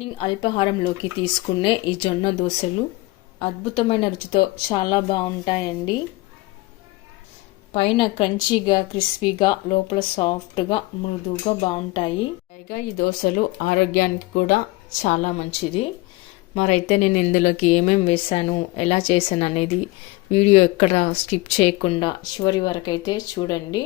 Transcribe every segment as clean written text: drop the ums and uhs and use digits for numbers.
Morning అల్పాహారంలోకి తీసుకునే ఈ జొన్న దోశలు అద్భుతమైన రుచితో చాలా బాగుంటాయండి. పైన క్రంచీగా క్రిస్పీగా లోపల సాఫ్ట్గా మృదువుగా బాగుంటాయి. పైగా ఈ దోశలు ఆరోగ్యానికి కూడా చాలా మంచిది. మరైతే నేను ఇందులోకి ఏమేమి వేసాను, ఎలా చేశాను అనేది వీడియో ఎక్కడ స్కిప్ చేయకుండా చివరి వరకు అయితే చూడండి.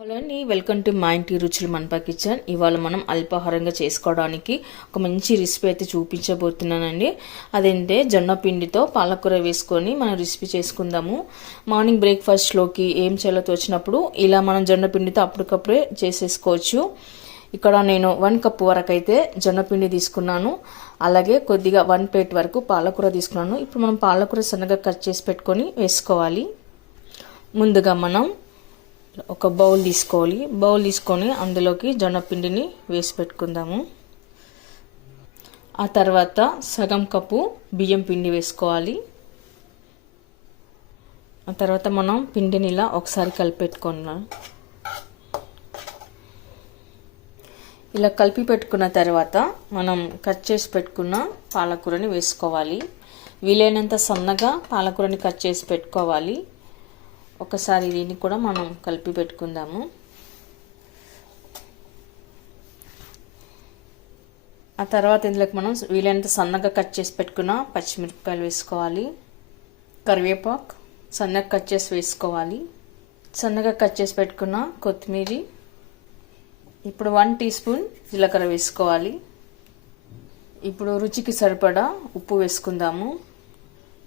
హలో అండి, వెల్కమ్ టు మా ఇంటి రుచులు మనపా కిచెన్. ఇవాళ మనం అల్పాహారంగా చేసుకోవడానికి ఒక మంచి రెసిపీ అయితే చూపించబోతున్నానండి. అదేంటే జొన్న పిండితో పాలకూర వేసుకొని మనం రెసిపీ చేసుకుందాము. మార్నింగ్ బ్రేక్ఫాస్ట్లోకి ఏం చేయాలో తోచినప్పుడు ఇలా మనం జొన్న పిండితో అప్పటికప్పుడే చేసేసుకోవచ్చు. ఇక్కడ నేను 1 కప్ వరకు అయితే జొన్న పిండి తీసుకున్నాను. అలాగే కొద్దిగా 1 ప్లేట్ వరకు పాలకూర తీసుకున్నాను. ఇప్పుడు మనం పాలకూర సన్నగా కట్ చేసి పెట్టుకొని వేసుకోవాలి. ముందుగా మనం ఒక బౌల్ తీసుకొని అందులోకి జొన్న పిండిని వేసి పెట్టుకుందాము. ఆ తర్వాత సగం కప్పు బియ్యం పిండి వేసుకోవాలి. ఆ తర్వాత మనం పిండిని ఇలా ఒకసారి కలిపెట్టుకున్నాం. ఇలా కలిపి పెట్టుకున్న తర్వాత మనం కట్ చేసి పెట్టుకున్న పాలకూరని వేసుకోవాలి. వీలైనంత సన్నగా పాలకూరని కట్ చేసి పెట్టుకోవాలి. ఒకసారి దీన్ని కూడా మనం కలిపి పెట్టుకుందాము. ఆ తర్వాత ఇందులోకి మనం వీలైనంత సన్నగా కట్ చేసి పెట్టుకున్న పచ్చిమిరపకాయలు వేసుకోవాలి. కరివేపాకు సన్నగా కట్ చేసి వేసుకోవాలి. సన్నగా కట్ చేసి పెట్టుకున్న కొత్తిమీర. ఇప్పుడు 1 టీ స్పూన్ జీలకర్ర వేసుకోవాలి. ఇప్పుడు రుచికి సరిపడా ఉప్పు వేసుకుందాము.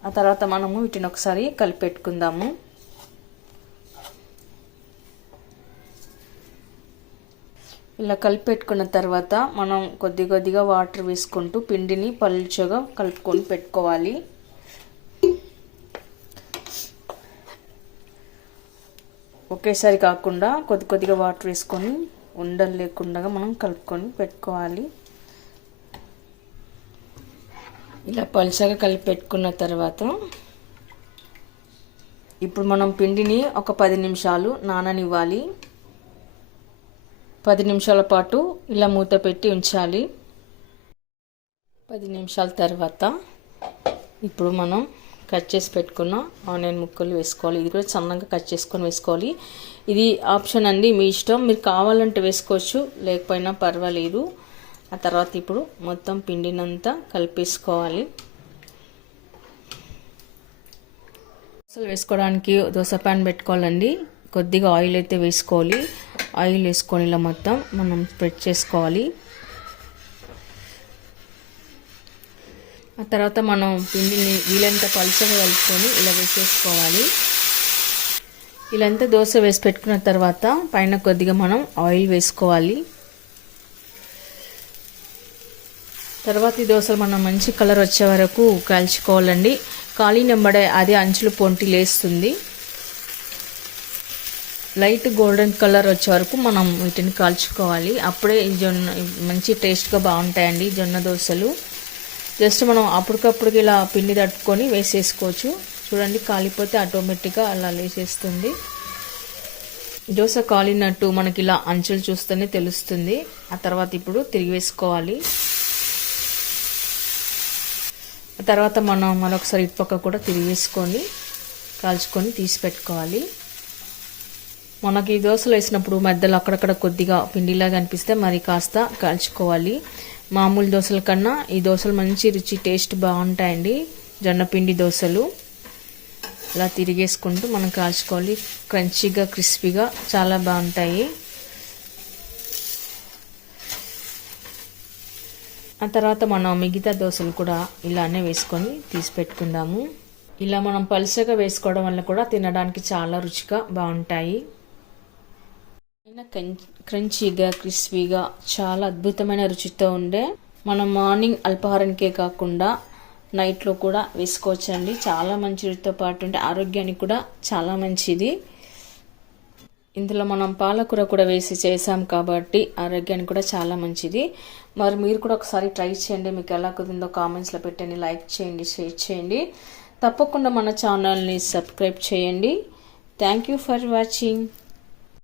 ఆ తర్వాత మనము వీటిని ఒకసారి కలిపి పెట్టుకుందాము. ఇలా కలిపి పెట్టుకున్న తర్వాత మనం కొద్దిగా వాటర్ వేసుకుంటూ పిండిని పలుచగా కలుపుకొని పెట్టుకోవాలి. ఒకేసారి కాకుండా కొద్దిగా వాటర్ వేసుకొని ఉండలు లేకుండా మనం కలుపుకొని పెట్టుకోవాలి. ఇలా పలుచగా కలిపి పెట్టుకున్న తర్వాత ఇప్పుడు మనం పిండిని ఒక 10 నిమిషాలు నాననివ్వాలి. 10 నిమిషాల పాటు ఇలా మూత పెట్టి ఉంచాలి. 10 నిమిషాల తర్వాత ఇప్పుడు మనం కట్ చేసి పెట్టుకున్న ఆనియన్ ముక్కలు వేసుకోవాలి. ఇది కూడా సన్నగా కట్ చేసుకొని వేసుకోవాలి. ఇది ఆప్షన్ అండి, మీ ఇష్టం. మీరు కావాలంటే వేసుకోవచ్చు, లేకపోయినా పర్వాలేదు. ఆ తర్వాత ఇప్పుడు మొత్తం పిండినంతా కలిపేసుకోవాలి. దోశలు వేసుకోవడానికి దోశ ప్యాన్ పెట్టుకోవాలండి. కొద్దిగా ఆయిల్ అయితే వేసుకోవాలి. ఆయిల్ వేసుకొని ఇలా మొత్తం మనం స్ప్రెడ్ చేసుకోవాలి. ఆ తర్వాత మనం పిండిని వీలంత పలుచగా కలుపుకొని ఇలా వేసేసుకోవాలి. ఇలాంతా దోశ వేసి పెట్టుకున్న తర్వాత పైన కొద్దిగా మనం ఆయిల్ వేసుకోవాలి. తర్వాత ఈ దోశలు మనం మంచి కలర్ వచ్చే వరకు కాల్చుకోవాలండి. కాలినెంబడే అది అంచులు పొంటి లేస్తుంది. లైట్ గోల్డెన్ కలర్ వచ్చే వరకు మనం వీటిని కాల్చుకోవాలి. అప్పుడే ఈ జొన్న మంచి టేస్ట్గా బాగుంటాయండి జొన్న దోశలు. జస్ట్ మనం అప్పటికప్పుడు ఇలా పిండి తట్టుకొని వేసేసుకోవచ్చు. చూడండి, కాలిపోతే ఆటోమేటిక్గా అలా వేసేస్తుంది. దోశ కాలినట్టు మనకి ఇలా అంచులు చూస్తేనే తెలుస్తుంది. ఆ తర్వాత ఇప్పుడు తిరిగి వేసుకోవాలి. ఆ తర్వాత మనం మరొకసారి ఇటుపక్క కూడా తిరిగి వేసుకొని కాల్చుకొని తీసి పెట్టుకోవాలి. మనకి దోశలు వేసినప్పుడు మధ్యలో అక్కడక్కడ కొద్దిగా పిండిలాగా అనిపిస్తే మరి కాస్త కాల్చుకోవాలి. మామూలు దోశల కన్నా ఈ దోశలు మంచి రుచి టేస్ట్ బాగుంటాయండి. జొన్న పిండి దోశలు ఇలా తిరిగేసుకుంటూ మనం కాల్చుకోవాలి. క్రంచీగా క్రిస్పీగా చాలా బాగుంటాయి. ఆ తర్వాత మనం మిగతా దోశలు కూడా ఇలానే వేసుకొని తీసి పెట్టుకుందాము. ఇలా మనం పలుచగా వేసుకోవడం వల్ల కూడా తినడానికి చాలా రుచిగా బాగుంటాయి. క్రంచీగా క్రిస్పీగా చాలా అద్భుతమైన రుచితో ఉండే మనం మార్నింగ్ అల్పాహారానికే కాకుండా నైట్లో కూడా వేసుకోవచ్చండి. చాలా మంచి రుచితో పాటు ఉంటే ఆరోగ్యానికి కూడా చాలా మంచిది. ఇందులో మనం పాలకూర కూడా వేసి చేసాం కాబట్టి ఆరోగ్యానికి కూడా చాలా మంచిది. మరి మీరు కూడా ఒకసారి ట్రై చేయండి. మీకు ఎలా కుదిరిందో కామెంట్స్లో పెట్టండి. లైక్ చేయండి, షేర్ చేయండి. తప్పకుండా మన ఛానల్ని సబ్స్క్రైబ్ చేయండి. Thank you for watching.